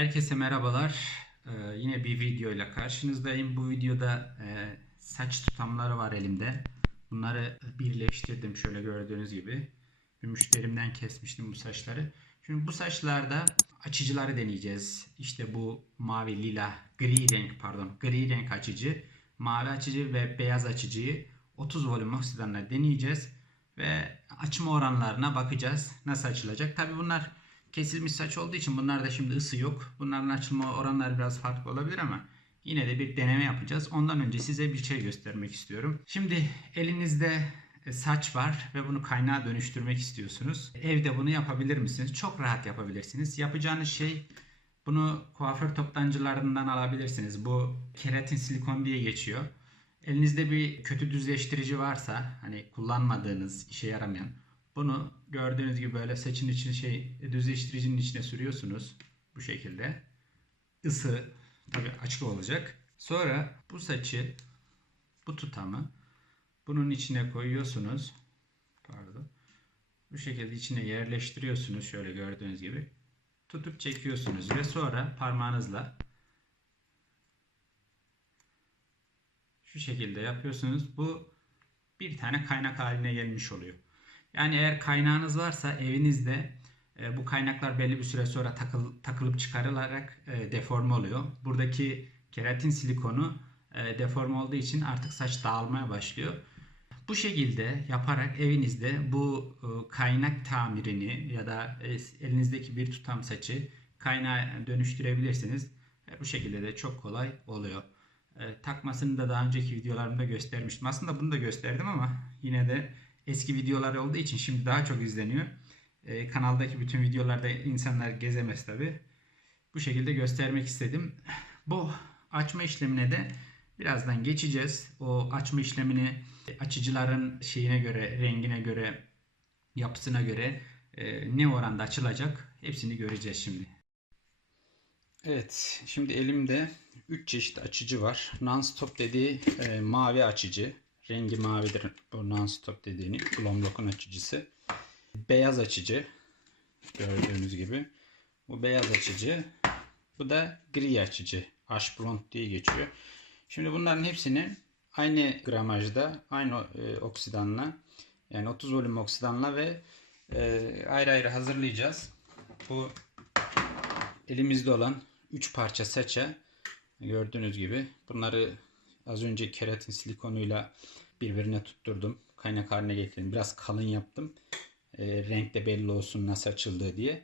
Herkese merhabalar. Ee, yine bir videoyla karşınızdayım. Bu videoda e, saç tutamları var elimde. Bunları birleştirdim şöyle gördüğünüz gibi. Bir müşterimden kesmiştim bu saçları. Şimdi bu saçlarda açıcıları deneyeceğiz. İşte bu mavi, lila, gri renk pardon, gri renk açıcı, mavi açıcı ve beyaz açıcıyı 30 volüm oksidanla deneyeceğiz ve açma oranlarına bakacağız. Nasıl açılacak? Tabi bunlar kesilmiş saç olduğu için bunlarda şimdi ısı yok. Bunların açılma oranları biraz farklı olabilir ama yine de bir deneme yapacağız. Ondan önce size bir şey göstermek istiyorum. Şimdi elinizde e, saç var ve bunu kaynağa dönüştürmek istiyorsunuz. Evde bunu yapabilir misiniz? Çok rahat yapabilirsiniz. Yapacağınız şey bunu kuaför toptancılarından alabilirsiniz. Bu keratin silikon diye geçiyor. Elinizde bir kötü düzleştirici varsa hani kullanmadığınız, işe yaramayan bunu gördüğünüz gibi böyle saçın için şey düzleştiricinin içine sürüyorsunuz bu şekilde. Isı tabi açık olacak. Sonra bu saçı bu tutamı bunun içine koyuyorsunuz. Pardon. Bu şekilde içine yerleştiriyorsunuz şöyle gördüğünüz gibi. Tutup çekiyorsunuz ve sonra parmağınızla şu şekilde yapıyorsunuz. Bu bir tane kaynak haline gelmiş oluyor. Yani eğer kaynağınız varsa evinizde e, bu kaynaklar belli bir süre sonra takıl, takılıp çıkarılarak e, deforme oluyor. Buradaki keratin silikonu e, deforme olduğu için artık saç dağılmaya başlıyor. Bu şekilde yaparak evinizde bu e, kaynak tamirini ya da elinizdeki bir tutam saçı kaynağa dönüştürebilirsiniz. E, bu şekilde de çok kolay oluyor. Takmasını da daha önceki videolarımda göstermiştim. Aslında bunu da gösterdim ama yine de eski videolar olduğu için şimdi daha çok izleniyor. E, kanaldaki bütün videolarda insanlar gezemez tabi. Bu şekilde göstermek istedim. Bu açma işlemine de birazdan geçeceğiz. O açma işlemini açıcıların şeyine göre, rengine göre, yapısına göre e, ne oranda açılacak hepsini göreceğiz şimdi. Evet, şimdi elimde 3 çeşit açıcı var. Non-stop dediği e, mavi açıcı. Rengi mavidir bu non-stop dediğini. Blomlock'un açıcısı. Beyaz açıcı. Gördüğünüz gibi. Bu beyaz açıcı. Bu da gri açıcı. Ash blond diye geçiyor. Şimdi bunların hepsini aynı gramajda, aynı e, oksidanla yani 30 volüm oksidanla ve e, ayrı ayrı hazırlayacağız. Bu elimizde olan 3 parça saça gördüğünüz gibi bunları az önce keratin silikonuyla birbirine tutturdum. Kaynak haline getirdim. Biraz kalın yaptım. E, renk de belli olsun nasıl açıldığı diye.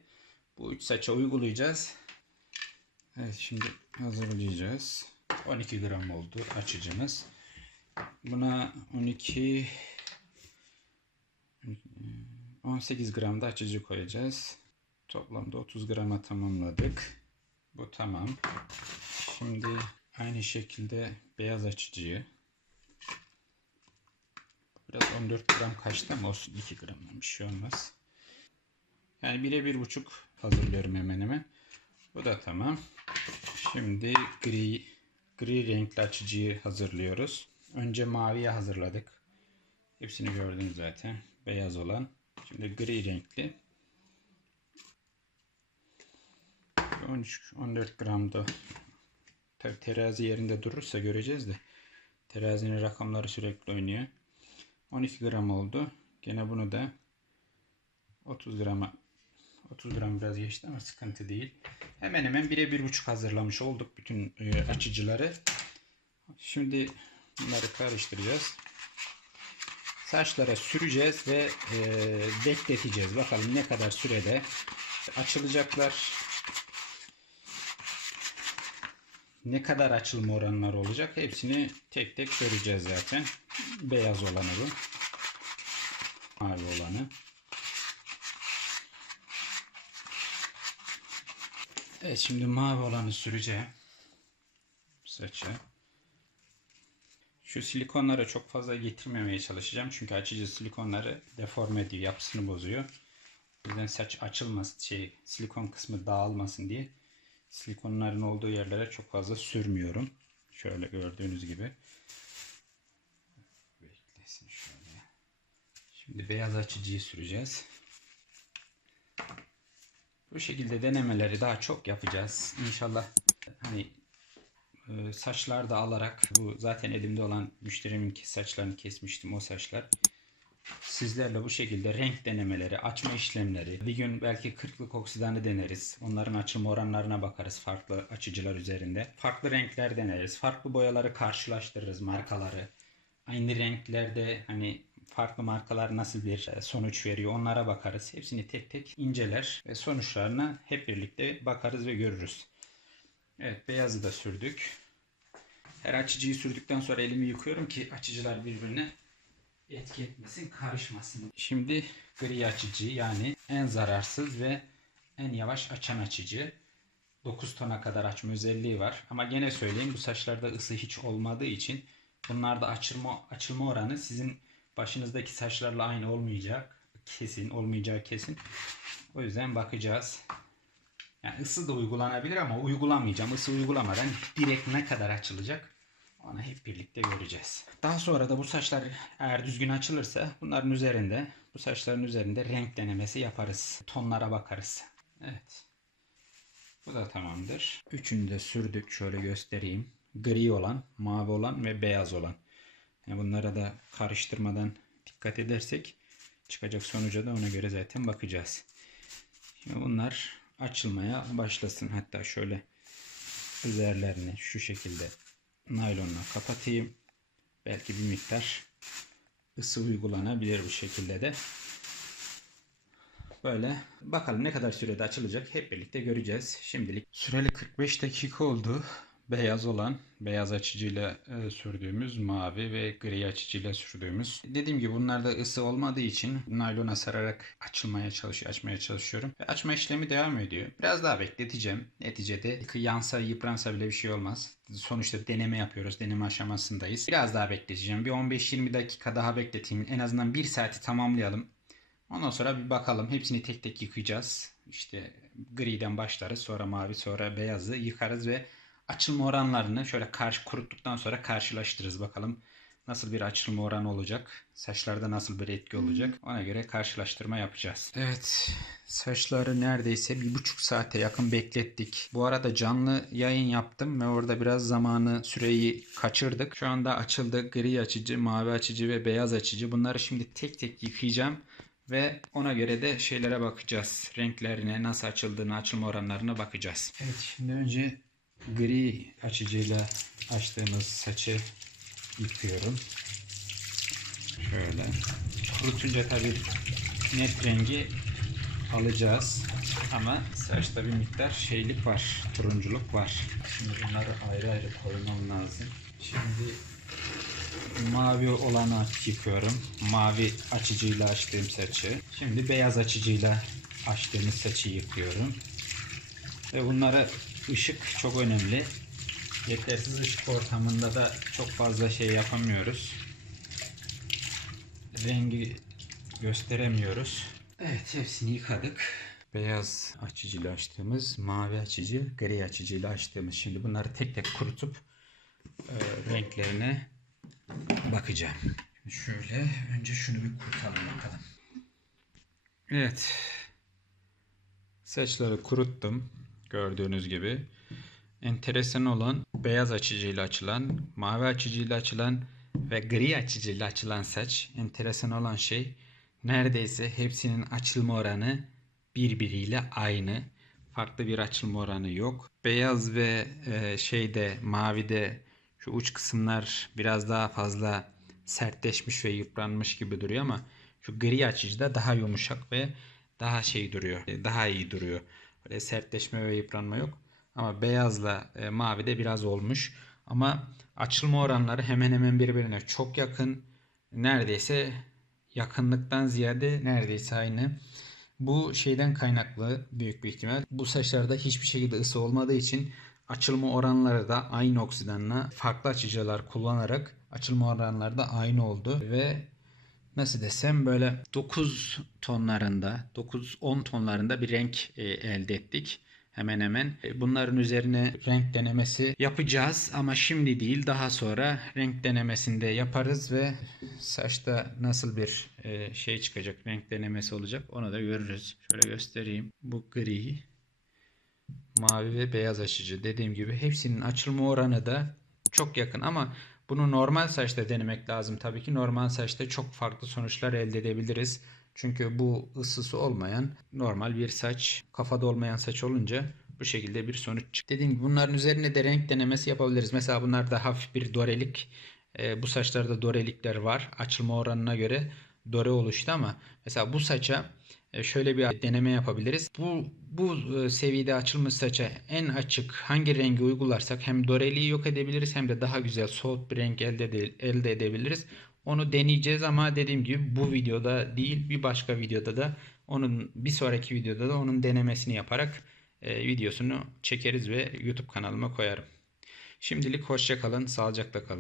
Bu üç saça uygulayacağız. Evet şimdi hazırlayacağız. 12 gram oldu açıcımız. Buna 12 18 gram da açıcı koyacağız. Toplamda 30 grama tamamladık. Bu tamam. Şimdi aynı şekilde beyaz açıcıyı biraz 14 gram kaçtı ama olsun 2 gram bir şey olmaz. Yani 1'e 1,5 hazırlıyorum hemen hemen. Bu da tamam. Şimdi gri gri renkli açıcıyı hazırlıyoruz. Önce maviye hazırladık. Hepsini gördünüz zaten. Beyaz olan. Şimdi gri renkli. 13-14 gramda tabi terazi yerinde durursa göreceğiz de terazinin rakamları sürekli oynuyor. 12 gram oldu. Gene bunu da 30 grama 30 gram biraz geçti ama sıkıntı değil. Hemen hemen 1'e 1,5 hazırlamış olduk bütün e, açıcıları. Şimdi bunları karıştıracağız. Saçlara süreceğiz ve e, bekleteceğiz. Bakalım ne kadar sürede açılacaklar. Ne kadar açılma oranları olacak hepsini tek tek göreceğiz zaten. Beyaz olanı bu. Mavi olanı. Evet şimdi mavi olanı süreceğim. Saça. Şu silikonları çok fazla getirmemeye çalışacağım. Çünkü açıcı silikonları deforme ediyor. Yapısını bozuyor. O saç açılmasın, şey silikon kısmı dağılmasın diye silikonların olduğu yerlere çok fazla sürmüyorum. Şöyle gördüğünüz gibi. Beklesin şöyle. Şimdi beyaz açıcıyı süreceğiz. Bu şekilde denemeleri daha çok yapacağız. İnşallah hani e, saçlar da alarak bu zaten elimde olan müşterimin saçlarını kesmiştim o saçlar. Sizlerle bu şekilde renk denemeleri, açma işlemleri, bir gün belki kırklık oksidanı deneriz. Onların açılma oranlarına bakarız farklı açıcılar üzerinde. Farklı renkler deneriz. Farklı boyaları karşılaştırırız markaları. Aynı renklerde hani farklı markalar nasıl bir e, sonuç veriyor onlara bakarız. Hepsini tek tek inceler ve sonuçlarına hep birlikte bakarız ve görürüz. Evet beyazı da sürdük. Her açıcıyı sürdükten sonra elimi yıkıyorum ki açıcılar birbirine etki etmesin, karışmasın. Şimdi gri açıcı yani en zararsız ve en yavaş açan açıcı. 9 tona kadar açma özelliği var. Ama gene söyleyeyim bu saçlarda ısı hiç olmadığı için bunlarda açılma açılma oranı sizin başınızdaki saçlarla aynı olmayacak. Kesin olmayacağı kesin. O yüzden bakacağız. Yani ısı da uygulanabilir ama uygulamayacağım. Isı uygulamadan direkt ne kadar açılacak onu hep birlikte göreceğiz. Daha sonra da bu saçlar eğer düzgün açılırsa bunların üzerinde bu saçların üzerinde renk denemesi yaparız. Tonlara bakarız. Evet. Bu da tamamdır. Üçünü de sürdük. Şöyle göstereyim. Gri olan, mavi olan ve beyaz olan. Yani bunlara da karıştırmadan dikkat edersek çıkacak sonuca da ona göre zaten bakacağız. Şimdi bunlar açılmaya başlasın. Hatta şöyle üzerlerini şu şekilde naylonla kapatayım. Belki bir miktar ısı uygulanabilir bu şekilde de. Böyle bakalım ne kadar sürede açılacak hep birlikte göreceğiz. Şimdilik süreli 45 dakika oldu. Beyaz olan, beyaz açıcıyla e, sürdüğümüz, mavi ve gri açıcıyla sürdüğümüz. Dediğim gibi bunlarda ısı olmadığı için naylona sararak açılmaya çalışıyor, açmaya çalışıyorum. Ve açma işlemi devam ediyor. Biraz daha bekleteceğim. Neticede yansa, yıpransa bile bir şey olmaz. Sonuçta deneme yapıyoruz, deneme aşamasındayız. Biraz daha bekleteceğim. Bir 15-20 dakika daha bekleteyim. En azından 1 saati tamamlayalım. Ondan sonra bir bakalım. Hepsini tek tek yıkayacağız. İşte griden başlarız. Sonra mavi, sonra beyazı yıkarız ve açılma oranlarını şöyle karşı kuruttuktan sonra karşılaştırırız bakalım nasıl bir açılma oranı olacak. Saçlarda nasıl bir etki olacak. Ona göre karşılaştırma yapacağız. Evet. Saçları neredeyse bir buçuk saate yakın beklettik. Bu arada canlı yayın yaptım ve orada biraz zamanı süreyi kaçırdık. Şu anda açıldı gri açıcı, mavi açıcı ve beyaz açıcı. Bunları şimdi tek tek yıkayacağım. Ve ona göre de şeylere bakacağız. Renklerine, nasıl açıldığını, açılma oranlarına bakacağız. Evet şimdi önce gri açıcıyla açtığımız saçı yıkıyorum. Şöyle. Kurutunca tabi net rengi alacağız. Ama saçta bir miktar şeylik var. Turunculuk var. Şimdi bunları ayrı ayrı koymam lazım. Şimdi mavi olanı yıkıyorum. Mavi açıcıyla açtığım saçı. Şimdi beyaz açıcıyla açtığımız saçı yıkıyorum. Ve bunlara ışık çok önemli. Yetersiz ışık ortamında da çok fazla şey yapamıyoruz. Rengi gösteremiyoruz. Evet hepsini yıkadık. Beyaz açıcıyla açtığımız, mavi açıcı, gri açıcıyla açtığımız. Şimdi bunları tek tek kurutup e, renklerine bakacağım. Şöyle önce şunu bir kurutalım bakalım. Evet. Saçları kuruttum. Gördüğünüz gibi. Enteresan olan beyaz açıcıyla açılan, mavi açıcıyla açılan ve gri açıcıyla açılan saç. Enteresan olan şey neredeyse hepsinin açılma oranı birbiriyle aynı. Farklı bir açılma oranı yok. Beyaz ve e, şeyde mavide şu uç kısımlar biraz daha fazla sertleşmiş ve yıpranmış gibi duruyor ama şu gri açıcıda daha yumuşak ve daha şey duruyor. Daha iyi duruyor. Böyle sertleşme ve yıpranma yok. Ama beyazla e, mavi de biraz olmuş. Ama açılma oranları hemen hemen birbirine çok yakın. Neredeyse yakınlıktan ziyade neredeyse aynı. Bu şeyden kaynaklı büyük bir ihtimal. Bu saçlarda hiçbir şekilde ısı olmadığı için açılma oranları da aynı oksidanla farklı açıcılar kullanarak açılma oranları da aynı oldu ve nasıl desem böyle 9 tonlarında 9-10 tonlarında bir renk e, elde ettik. hemen hemen. E, Bunların üzerine renk denemesi yapacağız ama şimdi değil daha sonra renk denemesinde yaparız ve saçta nasıl bir e, şey çıkacak renk denemesi olacak onu da görürüz. Şöyle göstereyim. Bu gri, mavi ve beyaz açıcı dediğim gibi hepsinin açılma oranı da çok yakın ama bunu normal saçta denemek lazım. Tabii ki normal saçta çok farklı sonuçlar elde edebiliriz. Çünkü bu ısısı olmayan normal bir saç, kafada olmayan saç olunca bu şekilde bir sonuç çıkıyor. Dediğim gibi bunların üzerine de renk denemesi yapabiliriz. Mesela bunlarda hafif bir dorelik, e, bu saçlarda dorelikler var. Açılma oranına göre dore oluştu ama mesela bu saça şöyle bir deneme yapabiliriz. Bu bu e, seviyede açılmış saça en açık hangi rengi uygularsak hem doreliği yok edebiliriz hem de daha güzel soğuk bir renk elde, elde edebiliriz. Onu deneyeceğiz ama dediğim gibi bu videoda değil bir başka videoda da onun bir sonraki videoda da onun denemesini yaparak e, videosunu çekeriz ve YouTube kanalıma koyarım. Şimdilik hoşça kalın, sağlıcakla kalın.